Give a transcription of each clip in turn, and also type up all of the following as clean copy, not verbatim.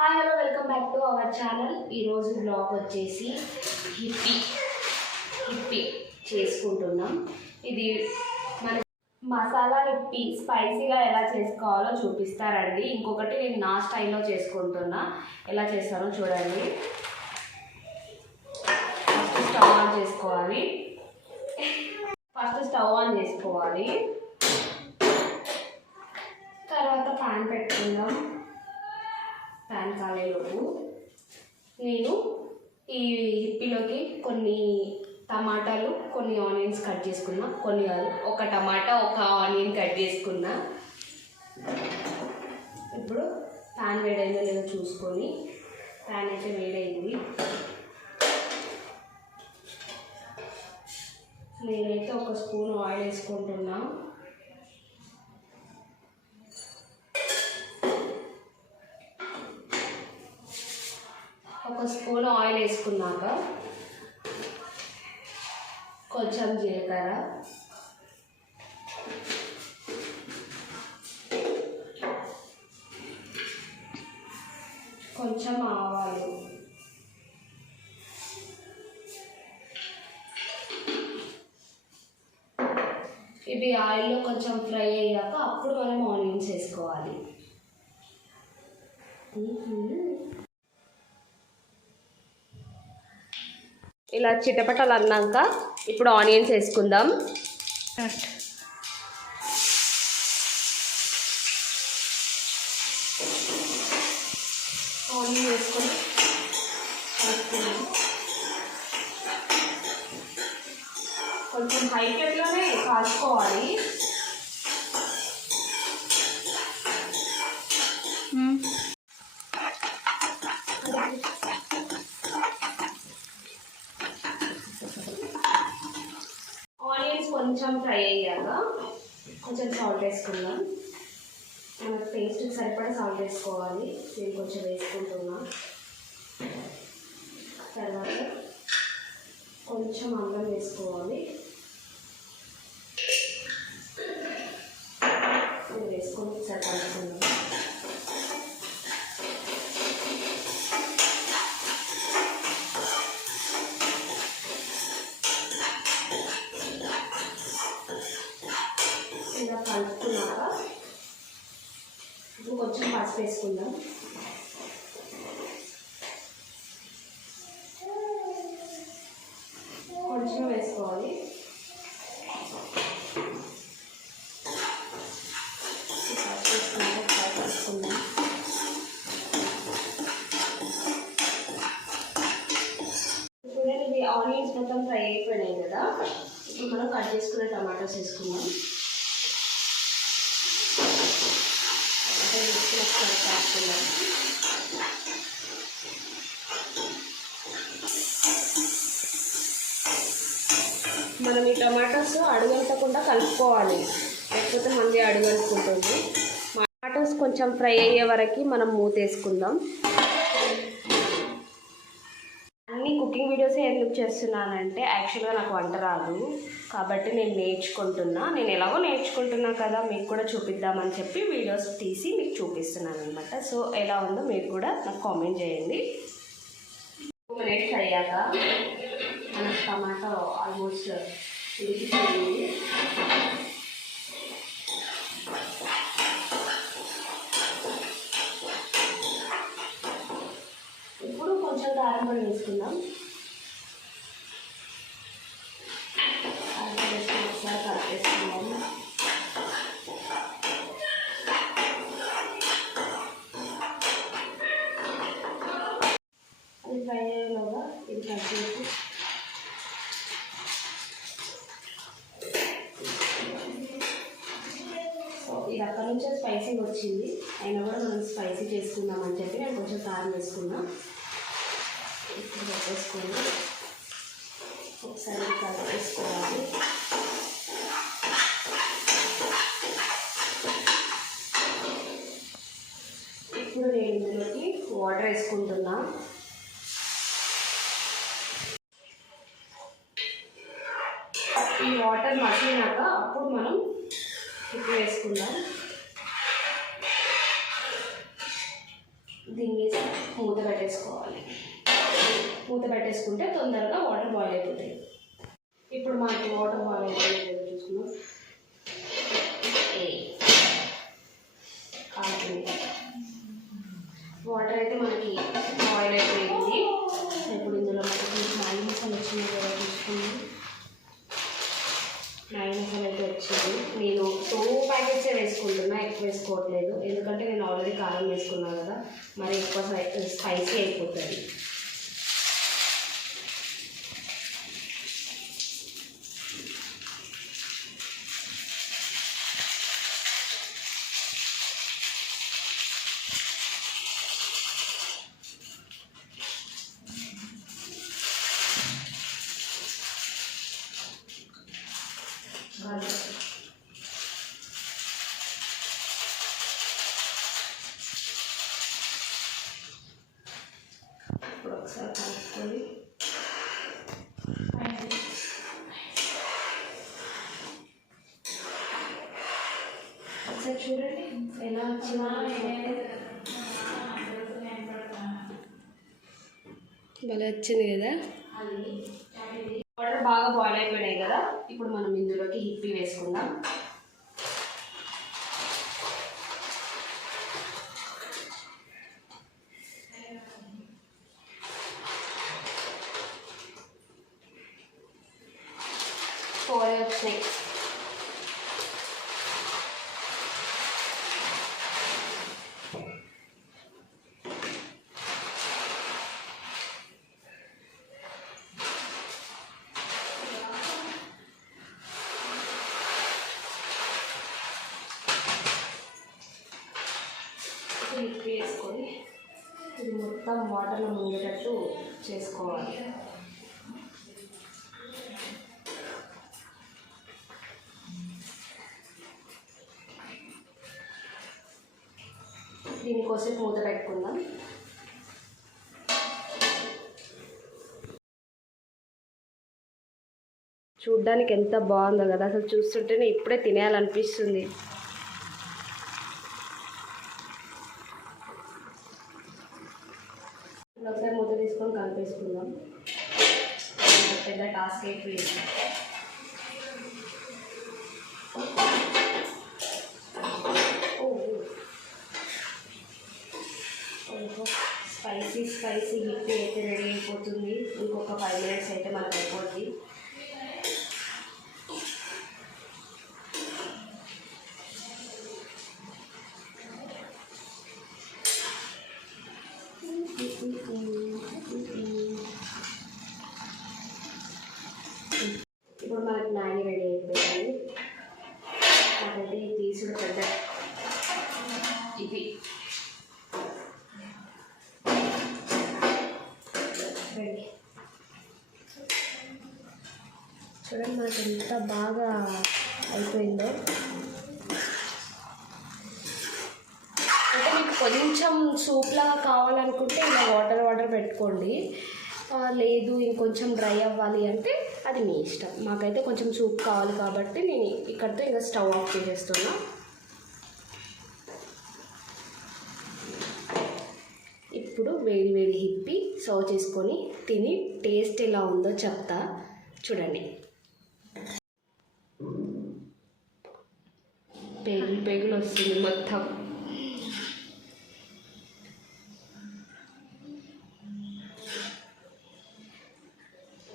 Hi hello welcome back to our channel. ఈరోజు blog వచ్చేసి hippie చేసుకుంటున్నాం. ఇది మన మసాలా హిప్పీ స్పైసీగా ఎలా చేసుకోవాలో చూపిస్తారండి. ఇంకొకటి నేను నా స్టైల్లో చేసుకుంటున్నా, ఎలా చేస్తానో చూడండి. ఫస్ట్ స్టవ్ ఆన్ చేసుకోవాలి. తర్వాత ప్యాన్ పెట్టుకుందాం. ప్యాన్ కాలేలోపు నేను ఈ హిప్పీలోకి కొన్ని టమాటాలు, కొన్ని ఆనియన్స్ కట్ చేసుకున్నా. కొన్ని కాదు, ఒక టమాటా, ఒక ఆనియన్ కట్ చేసుకున్నా. ఇప్పుడు ప్యాన్ వేడైందో లేదో చూసుకొని, ప్యాన్ అయితే వేడైంది. నేనైతే ఒక స్పూన్ ఆయిల్ వేసుకుంటున్నా. ఒక స్పూన్ ఆయిల్ వేసుకున్నాక కొంచెం జీలకర్ర, కొంచెం ఆవాలు, ఇవి ఆయిల్లో కొంచెం ఫ్రై అయ్యాక అప్పుడు మనం ఆనియన్స్ వేసుకోవాలి. ఇలా చిటపటలు అన్నాక ఇప్పుడు ఆనియన్స్ వేసుకుందాం. ఆనియన్ వేసుకొని కొంచెం హై ఫ్లేమ్లోనే కాల్చుకోవాలి. కొంచెం ఫ్రై అయ్యాక కొంచెం సాల్ట్ వేసుకుందాం. మనకు టేస్ట్కి సరిపడా సాల్ట్ వేసుకోవాలి. నేను కొంచెం వేసుకుంటున్నా. తర్వాత కొంచెం అల్లం వేసుకోవాలి. వేసుకొని ఒకసారి కలుపుకుందాం. ఇలా కలుపుకున్నాక ఇప్పుడు కొంచెం పసుపు వేసుకుందాం. కొంచెం వేసుకోవాలి. పసుపు వేసుకున్నాక ఒకసారి కలుపుకుందాం. ఇప్పుడు ఇవి ఆనియన్స్ మొత్తం ఫ్రై అయిపోయినాయి కదా. ఇప్పుడు మనం కట్ చేసుకునే టమాటోస్ వేసుకుందాం. మనం ఈ టమాటోస్ అడుగంటకుండా కలుపుకోవాలి, లేకపోతే మళ్ళీ అడుగంటుకుంటుంది. టమాటోస్ కొంచెం ఫ్రై అయ్యే వరకు మనం మూత వేసుకుందాం. అన్ని కుకింగ్ వీడియోస్ ఎందుకు చేస్తున్నానంటే యాక్చువల్గా నాకు వంట రాదు కాబట్టి నేను నేర్చుకుంటున్నా. నేను ఎలాగో నేర్చుకుంటున్నా కదా, మీకు కూడా చూపిద్దామని చెప్పి వీడియోస్ తీసి మీకు చూపిస్తున్నాను అనమాట. సో ఎలా ఉందో మీరు కూడా నాకు కామెంట్ చేయండి. 2 మినిట్స్ అయ్యాక మన టమాటో ఆల్మోస్ట్ ఉడికిపోయింది. ఇప్పుడు కొంచెం కారం పొడి వేసుకుందాం. ఒకసారి కలిపేసుకుందాం. అది ఫ్రై అయ్యేలోగా ఇది కలిపేసి ఇది అక్కడ నుంచే స్పైసీ వచ్చింది. అయినా కూడా మనం స్పైసీ చేసుకుందామని చెప్పి నేను కొంచెం కారం వేసుకున్నా. ఇప్పుడు పెట్టేసుకుని ఒకసారి కలిపేసుకోవాలి. ఇప్పుడు నేను ఇందులోకి వాటర్ వేసుకుంటున్నా. ఈ వాటర్ మసిలినాక అప్పుడు మనం ఉప్పు వేసుకుందాం. దీన్ని వేసి మూత పెట్టేసుకోవాలి. మూత పెట్టేసుకుంటే తొందరగా వాటర్ బాయిల్ అయిపోతాయి. ఇప్పుడు మనకి వాటర్ బాయిల్ అయిపోయింది చూసుకున్నాం. వాటర్ అయితే మనకి బాయిల్ అయిపోయింది. ఇప్పుడు ఇందులో మనకి మ్యాగీ మసాలా వచ్చింది కదా చూసుకున్నాం. మ్యాగీ మసాలా అయితే వచ్చింది. నేను 2 ప్యాకెట్సే వేసుకుంటున్నా, ఎక్కువ వేసుకోవట్లేదు. ఎందుకంటే నేను ఆల్రెడీ కారం వేసుకున్నాను కదా, మరి ఎక్కువ స్పైసీ అయిపోతుంది. ఇప్పుడు ఒకసారి కలుపుకొని ఒకసారి చూడండి ఎలా వచ్చిందో. భలే వచ్చింది కదా. వాటర్ బాగా బాయిల్ అయిపోయినాయి కదా. ఇప్పుడు మనం ఇందులోకి హిప్పి వేసుకుందాం. వచ్చినాయి. హిప్పి వేసుకొని ఇది మొత్తం వాటర్లో మునిగేటట్టు చేసుకోవాలి. దీనికోసం మూత పెట్టుకుందాం. చూడ్డానికి ఎంత బాగుందో కదా, అసలు చూస్తుంటేనే ఇప్పుడే తినేయాలనిపిస్తుంది. ఒకసారి మూత తీసుకొని కలిపేసుకుందాం. పెద్ద టాస్క్ అయిపోయింది. స్పైసీ హిప్పి అయితే రెడీ అయిపోతుంది. ఇంకొక 5 minutes అయితే మనకు అయిపోద్ది. ఇప్పుడు మనకి మ్యాగీ రెడీ అయిపోయింది. నాకైతే ఈ తీసుడు పెద్ద ఇది చూడండి మనకి ఎంత బాగా అయిపోయిందో. అంటే మీకు కొంచెం సూప్లాగా కావాలనుకుంటే ఇలా వాటర్ పెట్టుకోండి. లేదు ఇంకొంచెం డ్రై అవ్వాలి అంటే అది మీ ఇష్టం. మాకైతే కొంచెం సూప్ కావాలి కాబట్టి నేను ఇక్కడితో ఇంకా స్టవ్ ఆఫ్ చేసేస్తున్నా. ఇప్పుడు వేడి వేడి హిప్పి సర్వ్ చేసుకొని తిని టేస్ట్ ఎలా ఉందో చెప్తా చూడండి. పేగులు వస్తుంది మొత్తం.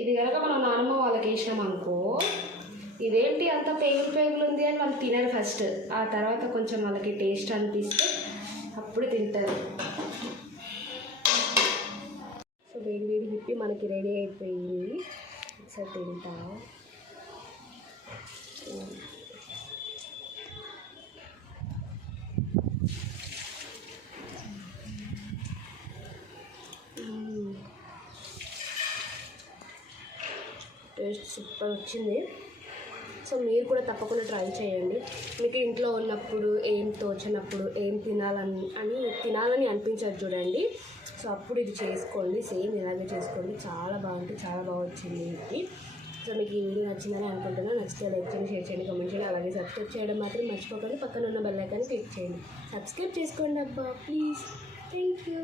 ఇది కనుక మన నాన్నమ్మ వాళ్ళకి వేసినాం అనుకో, ఇదేంటి అంత పేగులు ఉంది అని వాళ్ళు తినరు ఫస్ట్. ఆ తర్వాత కొంచెం వాళ్ళకి టేస్ట్ అనిపిస్తే అప్పుడు తింటారు. సో వేడి వేడి హిప్పి మనకి రెడీ అయిపోయింది. ఒకసారి తింటా. టేస్ట్ సూపర్ వచ్చింది. సో మీరు కూడా తప్పకుండా ట్రై చేయండి. మీకు ఇంట్లో ఉన్నప్పుడు ఏం తోచినప్పుడు ఏం తినాలని అనిపించదు చూడండి. సో అప్పుడు ఇది చేసుకోండి, సేమ్ ఇలాగే చేసుకోండి. చాలా బాగుంటుంది, చాలా బాగా వచ్చింది ఇది. సో మీకు ఈ వీడియో నచ్చిందని అనుకుంటున్నాను. నచ్చితే లైక్ చేయండి, షేర్ చేయండి, కామెంట్ చేయండి. అలాగే సబ్స్క్రైబ్ చేయడం మాత్రం మర్చిపోకండి. పక్కన ఉన్న బెల్ ఐకాన్ క్లిక్ చేయండి. సబ్స్క్రైబ్ చేసుకోండి అబ్బా ప్లీజ్. Thank you.